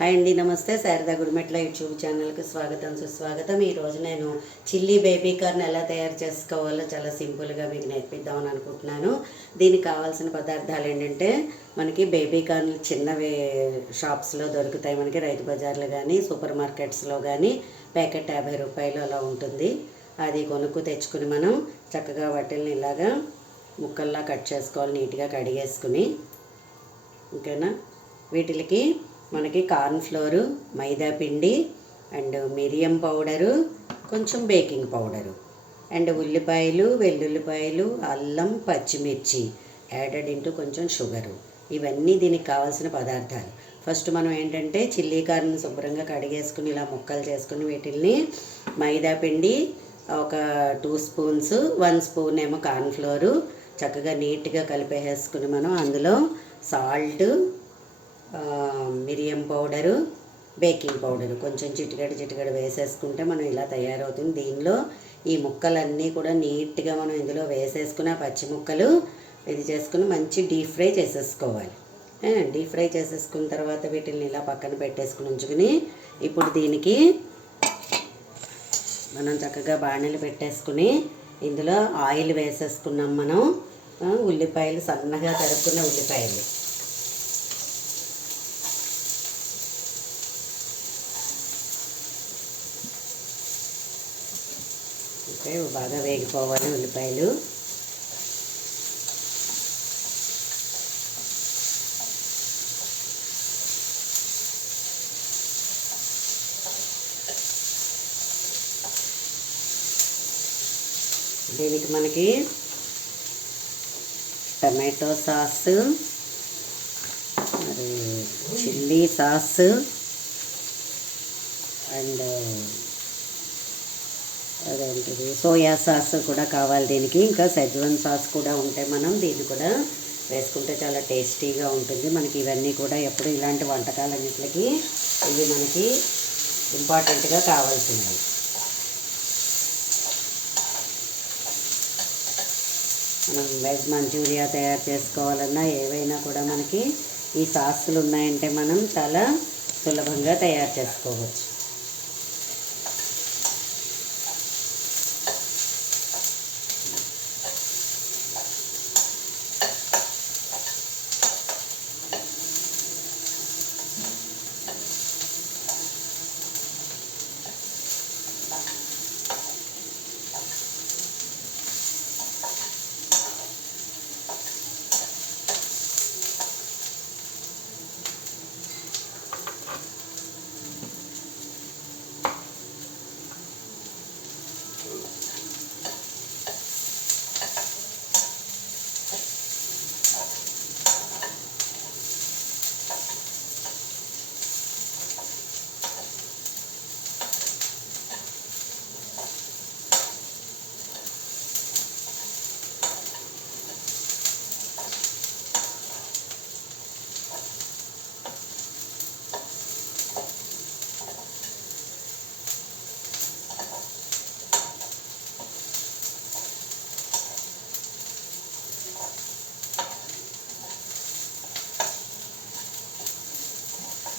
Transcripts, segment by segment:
Hi అండి, నమస్తే. Sharada Gudimetla YouTube ఛానల్కి స్వాగతం, సుస్వాగతం. ఈరోజు నేను చిల్లీ బేబీ కార్న్ ఎలా తయారు చేసుకోవాలో చాలా సింపుల్గా మీకు నేర్పిద్దామని అనుకుంటున్నాను. దీనికి కావాల్సిన పదార్థాలు ఏంటంటే, మనకి బేబీ కార్న్ చిన్నవి షాప్స్లో దొరుకుతాయి. మనకి రైతు బజార్లో కానీ సూపర్ మార్కెట్స్లో కానీ ప్యాకెట్ 50 రూపాయలు అలా ఉంటుంది. అది కొనుక్కు తెచ్చుకుని మనం చక్కగా వాటిల్ని ఇలాగా ముక్కల్లా కట్ చేసుకోవాలి, నీట్గా కడిగేసుకుని. ఓకేనా? వీటికి మనకి కార్న్ ఫ్లోరు, మైదా పిండి అండ్ మిరియం పౌడరు, కొంచెం బేకింగ్ పౌడరు అండ్ ఉల్లిపాయలు, వెల్లుల్లిపాయలు, అల్లం, పచ్చిమిర్చి యాడెడ్ ఇంటూ కొంచెం షుగరు. ఇవన్నీ దీనికి కావాల్సిన పదార్థాలు. ఫస్ట్ మనం ఏంటంటే చిల్లీ కార్న్ శుభ్రంగా కడిగేసుకుని ఇలా ముక్కలు చేసుకుని వీటిల్ని మైదా పిండి ఒక 2 స్పూన్స్, 1 స్పూన్ ఏమో కార్న్ ఫ్లోరు చక్కగా నీట్గా కలిపేసుకుని మనం అందులో సాల్ట్, మిరియం పౌడరు, బేకింగ్ పౌడరు కొంచెం చిటికెడు వేసేసుకుంటే మనం ఇలా తయారవుతుంది. దీనిలో ఈ ముక్కలన్నీ కూడా నీట్గా మనం ఇందులో వేసేసుకుని ఆ పచ్చి ముక్కలు ఇది చేసుకుని మంచి డీప్ ఫ్రై చేసేసుకోవాలి. డీప్ ఫ్రై చేసేసుకున్న తర్వాత వీటిని ఇలా పక్కన పెట్టేసుకుని ఉంచుకుని, ఇప్పుడు దీనికి మనం చక్కగా బాణలు పెట్టేసుకుని ఇందులో ఆయిల్ వేసేసుకున్నాం. మనం ఉల్లిపాయలు సన్నగా తరుక్కున్న ఉల్లిపాయలు బాగా వేగిపోవాలి. ఉల్లిపాయలు దీనికి మనకి టమాటో సాస్, మరి చిల్లీ సాస్ అండ్ అదేంటిది సోయా సాస్ కూడా కావాలి దీనికి. ఇంకా సెజ్వాన్ సాస్ కూడా ఉంటే మనం దీన్ని కూడా వేసుకుంటే చాలా టేస్టీగా ఉంటుంది. మనకి ఇవన్నీ కూడా ఎప్పుడు ఇలాంటి వంటకాలన్నిటికి ఇవి మనకి ఇంపార్టెంట్గా కావాల్సింది. మనం వెజ్ మంచూరియా తయారు చేసుకోవాలన్నా ఏవైనా కూడా మనకి ఈ సాసులు ఉన్నాయంటే మనం చాలా సులభంగా తయారు చేసుకోవచ్చు.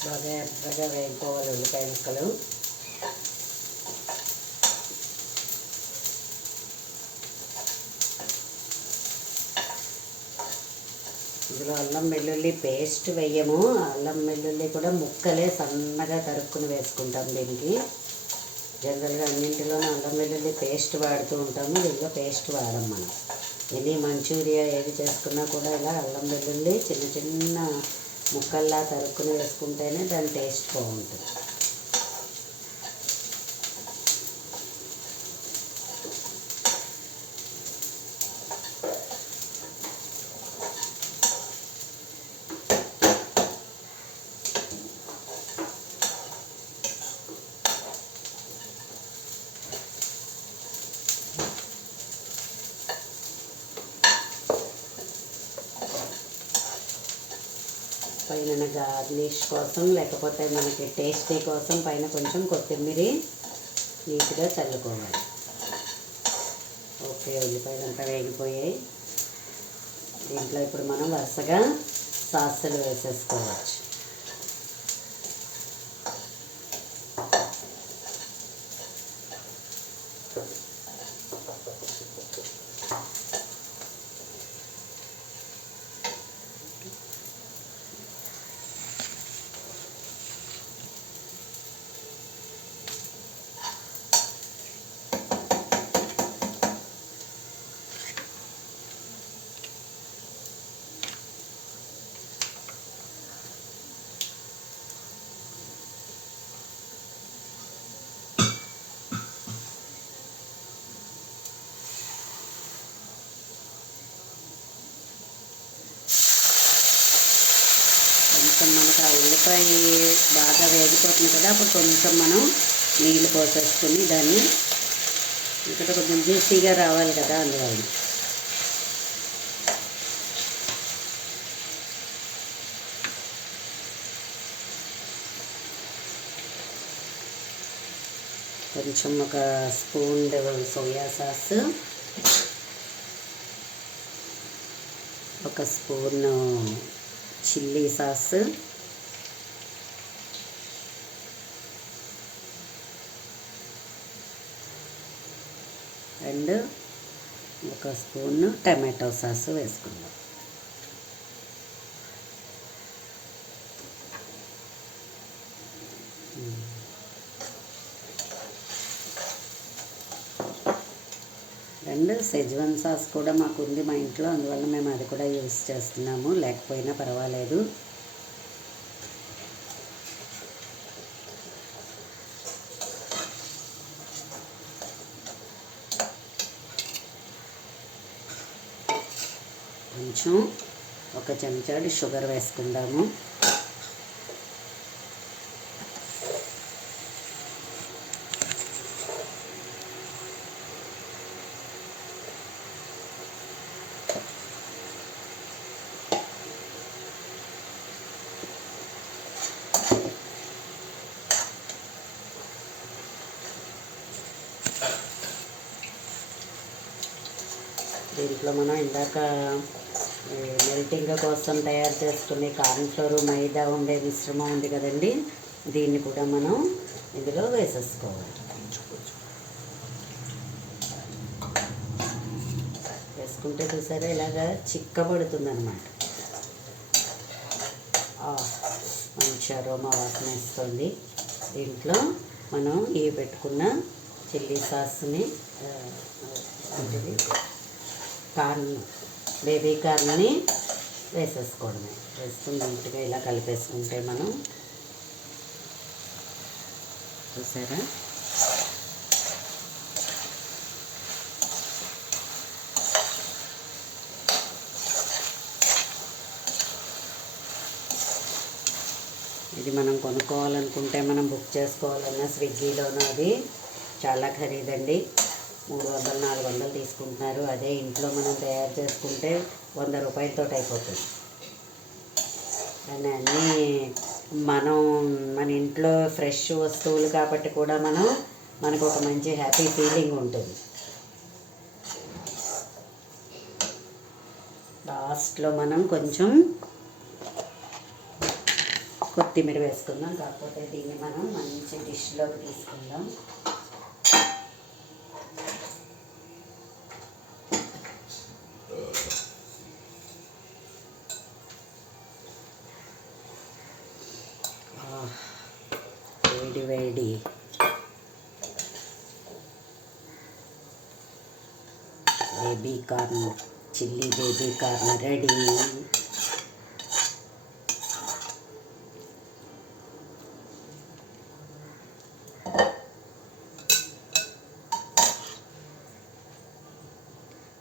బాగా ఎర్రగా వేగిపోవాలి ఉల్లిపాయ ముక్కలు. ఇందులో అల్లం వెల్లుల్లి పేస్ట్ వేయము. అల్లం వెల్లుల్లి కూడా ముక్కలే సన్నగా తరుక్కుని వేసుకుంటాం. దీనికి జనరల్గా అన్నింటిలోనూ అల్లం వెల్లుల్లి పేస్ట్ వాడుతూ ఉంటాము. దీనిలో పేస్ట్ వాడం మనం. ఎనీ మంచూరియా ఏది చేసుకున్నా కూడా ఇలా అల్లం వెల్లుల్లి చిన్న చిన్న ముక్కల్లా తరుక్కుని వేసుకుంటేనే దాని టేస్ట్ బాగుంటుంది. పైన గార్నిష్ కోసం లేకపోతే మనకి టేస్టీ కోసం పైన కొంచెం కొత్తిమీర నీట్గా చల్లుకోవాలి. ఓకే, ఉల్లిపాయలు అంతా వేగిపోయాయి. దీంట్లో ఇప్పుడు మనం వరుసగా సాసులు వేసేసుకోవచ్చు. ఉల్లిపాయ బాగా వేగిపోతుంది కదా, అప్పుడు కొంచెం మనం నీళ్ళు పోసేసుకుని దాన్ని ఇక్కడ కొంచెం జ్యూసీగా రావాలి కదా, అందువల్ల కొంచెం ఒక స్పూన్ సోయా సాస్, ఒక స్పూన్ చిల్లీ సాస్, అండ్ ఒక స్పూన్ టమాటో సాస్ వేసుకుందాం. అండ్ సెజ్వాన్ సాస్ కూడా మాకు ఉంది మా ఇంట్లో, అందువల్ల మేము అది కూడా యూస్ చేస్తున్నాము, లేకపోయినా పర్వాలేదు. కొంచెం ఒక చెంచాడు షుగర్ వేసుకుందాము. దీంట్లో మనం ఇందాక మెల్టింగ్ కోసం తయారు చేసుకునే కార్న్ఫ్లోర్ మైదా ఉండే మిశ్రమం ఉంది కదండి, దీన్ని కూడా మనం ఇందులో వేసేసుకోవాలి. వేసుకుంటే చూసారా ఇలాగా చిక్కబడుతుంది అన్నమాట. మంచి అరోమా వాసన ఇస్తుంది. దీంట్లో మనం ఈ పెట్టుకున్న చిల్లీ సాస్ని, బేబీ కార్న్ని వేసేసుకోవడమే. వేసుకుని నీట్గా ఇలా కలిపేసుకుంటే మనం, చూసారా ఇది మనం కొనుక్కోవాలనుకుంటే మనం బుక్ చేసుకోవాలన్నా స్విగ్గీలోనూ అది చాలా ఖరీదండి. 300-400 తీసుకుంటున్నారు. అదే ఇంట్లో మనం తయారు చేసుకుంటే 100 రూపాయలతో అయిపోతుంది. కానీ అన్నీ మన ఇంట్లో ఫ్రెష్ వస్తువులు కాబట్టి కూడా మనకు ఒక మంచి హ్యాపీ ఫీలింగ్ ఉంటుంది. లాస్ట్లో మనం కొంచెం కొత్తిమీర వేసుకుందాం. కాకపోతే దీన్ని మనం మంచి డిష్లోకి తీసుకుందాం. వేడి వేడి baby corn, chilli baby corn ready.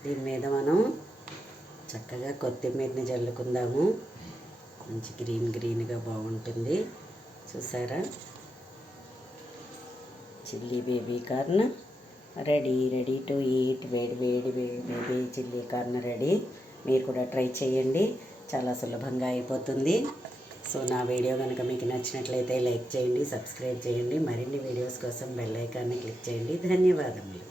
దీని మీద మనం చక్కగా కొత్తిమీరని జల్లుకుందాము. మంచి గ్రీన్గా బాగుంటుంది. చూసారా, chilli baby corn ready to eat. వేడి బేబీ చిల్లీ కార్న్ రెడీ. మీరు కూడా ట్రై చేయండి, చాలా సులభంగా అయిపోతుంది. సో నా వీడియో కనుక మీకు నచ్చినట్లయితే లైక్ చేయండి, సబ్స్క్రైబ్ చేయండి. మరిన్ని వీడియోస్ కోసం బెల్ ఐకాన్ని క్లిక్ చేయండి. ధన్యవాదములు.